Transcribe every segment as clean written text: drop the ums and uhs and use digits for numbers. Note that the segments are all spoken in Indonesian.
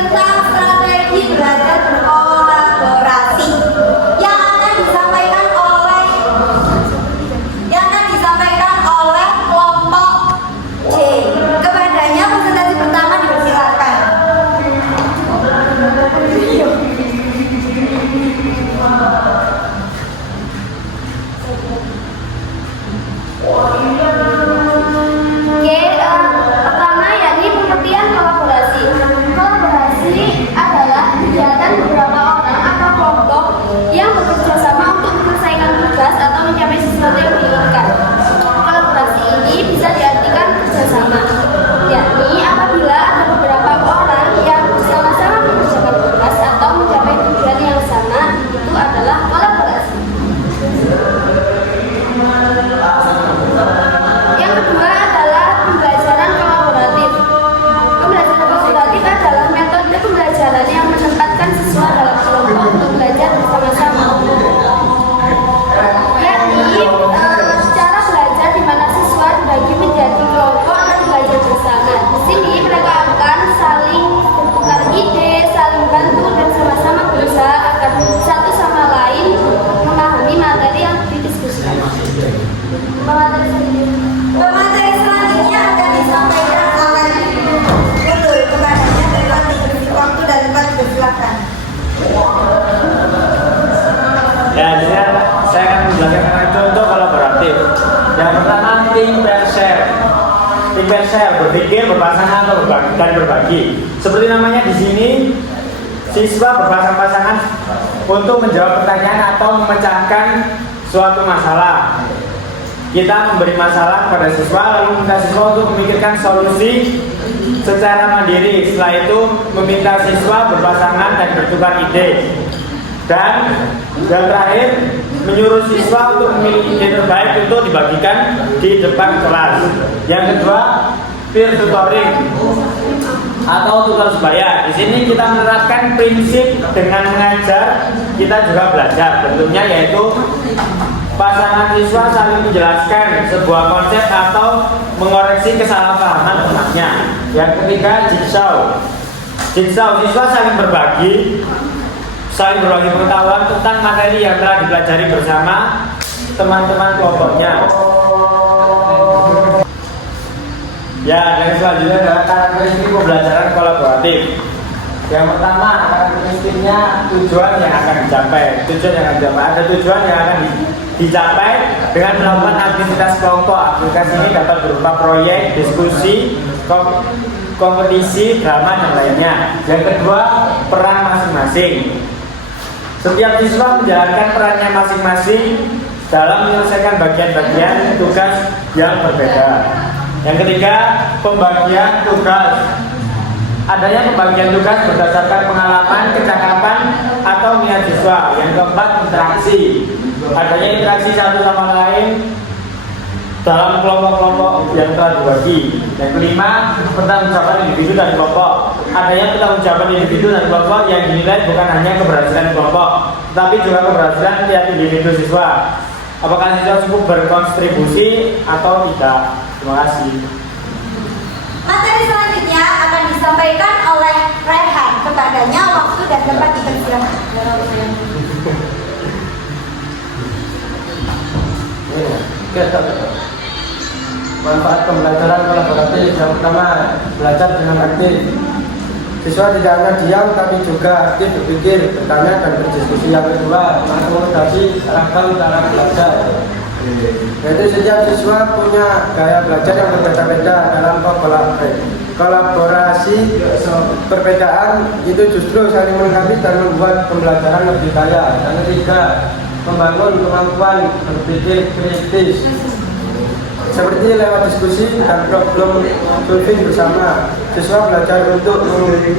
tentang strategi belajar berkolaborasi yang akan disampaikan oleh kelompok C. Kepadanya presentasi pertama dipersilakan. Pertama yakni pengertian kolaborasi. Kolaborasi adalah kegiatan beberapa orang atau kelompok yang bekerja sama untuk menyelesaikan tugas atau mencapai sesuatu yang diinginkan. Kolaborasi ini bisa diartikan kerjasama, yakni apabila ada beberapa orang yang bersama-sama mengerjakan tugas atau mencapai tujuan yang sama, itu adalah kolaborasi. Yang kedua adalah pembelajaran kolaboratif. Pembelajaran kolaboratif adalah metode pembelajaran yang menempatkan siswa dalam kelompok untuk belajar bersama-sama. Yakni cara belajar di mana siswa dibagi menjadi kelompok dan belajar bersama. Di sini mereka akan saling bertukar ide, saling bantu dan sama-sama berusaha agar satu sama lain memahami materi yang didiskusikan. Pemateri selanjutnya akan disampaikan oleh Guru. Kepadanya dapat diberi waktu dan tempat, dipersilakan. Ya, saya akan menjelaskan contoh kolaboratif. Yang pertama, tim pair share. Tim pair share berpikir, berpasangan atau berbagi. Seperti namanya di sini, siswa berpasang-pasangan untuk menjawab pertanyaan atau memecahkan suatu masalah. Kita memberi masalah kepada siswa, lalu meminta siswa untuk memikirkan solusi secara mandiri. Setelah itu meminta siswa berpasangan dan bertukar ide. Dan yang terakhir, menyuruh siswa untuk memilih ide terbaik untuk dibagikan di depan kelas. Yang kedua, peer tutoring atau tutor sebaya. Di sini kita menerapkan prinsip dengan mengajar, kita juga belajar. Bentuknya yaitu pasangan siswa saling menjelaskan sebuah konsep atau mengoreksi kesalahpahaman temannya. Yang ketiga, jigsaw. Jigsaw, siswa saling berbagi pengetahuan tentang materi yang telah dipelajari bersama teman-teman kelompoknya. Ya, dan selanjutnya adalah karakteristik pembelajaran kolaboratif. Yang pertama, karakteristiknya tujuan yang akan dicapai. Ada tujuan yang akan dicapai dengan melakukan aktivitas kelompok. Aktivitas ini dapat berupa proyek, diskusi, kompetisi, drama, dan lainnya. Yang kedua, peran masing-masing. Setiap siswa menjalankan perannya masing-masing dalam menyelesaikan bagian-bagian tugas yang berbeda. Yang ketiga, pembagian tugas. Adanya pembagian tugas berdasarkan pengalaman, kecakapan, atau minat siswa. Yang keempat, interaksi. Adanya interaksi satu sama lain dalam kelompok-kelompok yang telah dibagi. Yang kelima, pertanggungjawaban individu dan kelompok. Adanya pertanggungjawaban individu dan kelompok yang dinilai bukan hanya keberhasilan kelompok, tetapi juga keberhasilan tiap individu siswa. Apakah siswa cukup berkontribusi atau tidak? Terima kasih. Materi selanjutnya akan disampaikan oleh Rehan. Kepadanya waktu dan tempat dipersilakan. Manfaat pembelajaran kolaboratif. Yang pertama, belajar dengan aktif. Siswa tidak hanya diam tapi juga aktif berpikir, bertanya, dan berdiskusi. Yang kedua, mengakomodasi ragam cara belajar. Yaitu setiap siswa punya gaya belajar yang berbeda-beda. Dalam kolaborasi, perbedaan itu justru saling melengkapi dan membuat pembelajaran lebih kaya. Yang ketiga, membangun kemampuan berpikir kritis, seperti lewat diskusi dan problem solving bersama. Siswa belajar untuk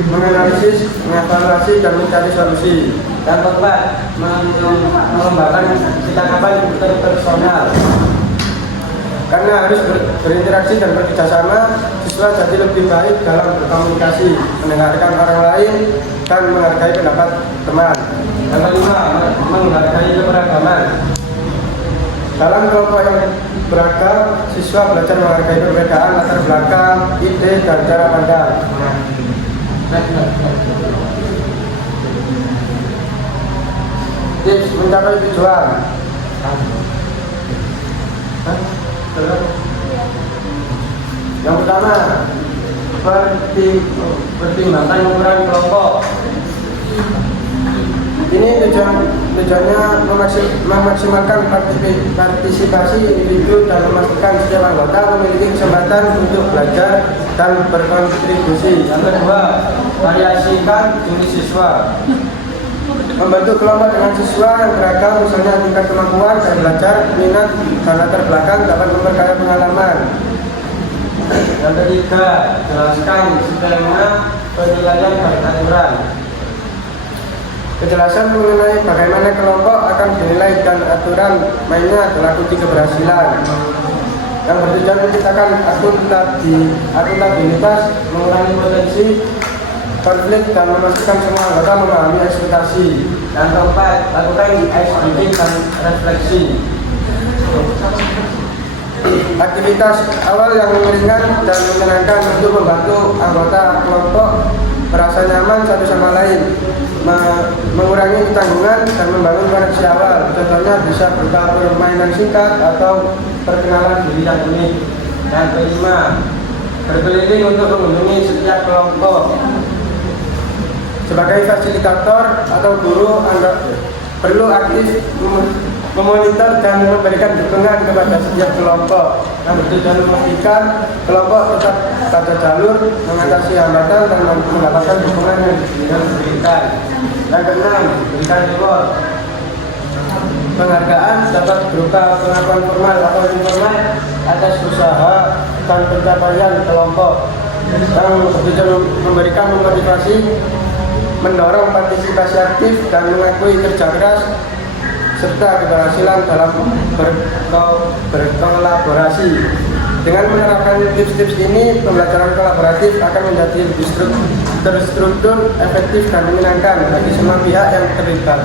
menganalisis, mengevaluasi, dan mencari solusi. Dan keempat, mengembangkan kecakapan interpersonal. Karena harus berinteraksi dan bekerjasama, siswa jadi lebih baik dalam berkomunikasi, mendengarkan orang lain, dan menghargai pendapat teman. Yang kelima, menghargai keberagaman. Dalam kelompok yang beragam, siswa belajar menghargai perbedaan latar belakang, ide, dan cara pandang. Tips mencapai tujuan. Yang pertama, pertimbangkan ukuran kelompok. Ini tujuannya memaksimalkan partisipasi individu dan memastikan setiap anggota memiliki kesempatan untuk belajar dan berkontribusi. Yang kedua, variasikan jenis siswa. Membentuk kelompok dengan siswa yang beragam, misalnya tingkat kemampuan dan belajar, minat dan latar belakang dapat memperkaya pengalaman. Yang ketiga, jelaskan skema penilaian dan aturan. Kejelasan mengenai bagaimana kelompok akan dinilai dan aturan mainnya adalah kunci keberhasilan. Yang bertujuan menciptakan akuntabilitas, mengurangi potensi konflik dan memastikan semua anggota memahami ekspektasi. Yang keempat, lakukan ice breaking dan refleksi. Aktivitas awal yang ringan dan menyenangkan untuk membantu anggota kelompok merasa nyaman satu sama lain, mengurangi ketanggungan dan membangun koneksi awal. Contohnya bisa berupa permainan singkat atau perkenalan diri yang unik. Yang kelima, berkeliling untuk mengunjungi setiap kelompok. Sebagai fasilitator atau guru, Anda perlu aktif memonitor dan memberikan dukungan kepada setiap kelompok. Yang bertujuan memastikan kelompok tetap pada jalur, mengatasi hambatan dan mendapatkan dukungan yang diberikan. Yang keenam, berikan reward. Penghargaan dapat berupa pengakuan formal atau informal atas usaha dan pencapaian kelompok. Yang bertujuan memberikan motivasi, mendorong partisipasi aktif dan mengakui kerja keras serta keberhasilan dalam berkolaborasi. Dengan menerapkan tips-tips ini, pembelajaran kolaboratif akan menjadi lebih terstruktur, efektif dan menyenangkan bagi semua pihak yang terlibat.